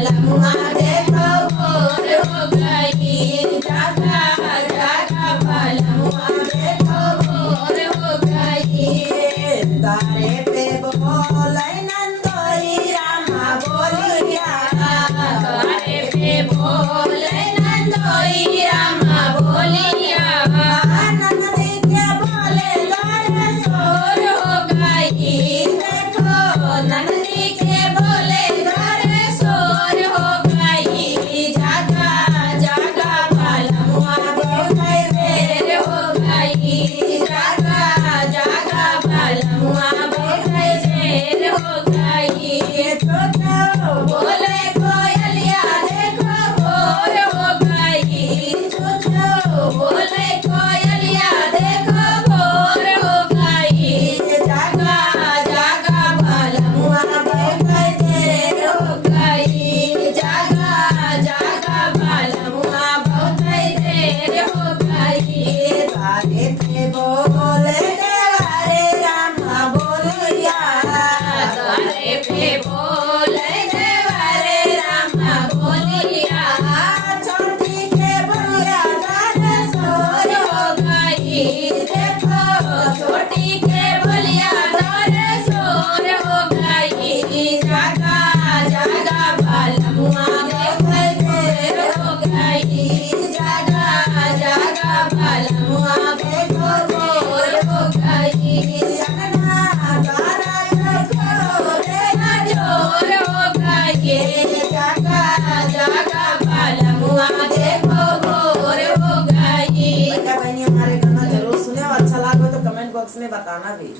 बालमुआ देखो भोर हो गई, जागा जागा बालमुआ देखो भोर हो गई। द्वारे पे बोले नंदोई रामा बोलिया, द्वारे पे बोले नंदोई रामा बोलिया। नंदी के बोले द्वारे सोर हो गई, देखो नंदी के बोले द्वारे सोर हो गई। जागा जागा बालमुआ देखो देर हो गई, जागा जागा बालमुआ देखो देर हो गई। छोटो बोले कोयलिया देखो भोर हो गई, छोटो बोले कोयलिया देखो भोर हो गई। जागा जागा बालमुआ देखो देर हो गई, जागा जागा बालमुआ बहुत देर हो गई। द्वारे पे बोले देवारे रामा बोलिया, द्वारे पे बोले देवारे रामा बोलिया। छोटी के बोलिया द्वारे सोर हो गई, देखो छोटी के बोलिया द्वारे सोर हो गई। जागा जागा बालमुआ देखो देर हो गई, जागा जागा बालमुआ देखो देर हो गई। अंगना द्वारा देखो देना जोर हो गई, जागा जागा बालमुआ देखो भोर हो गई। बहनी हमारे गाना जरूर सुने और अच्छा लगा तो कमेंट बॉक्स में बताना भी।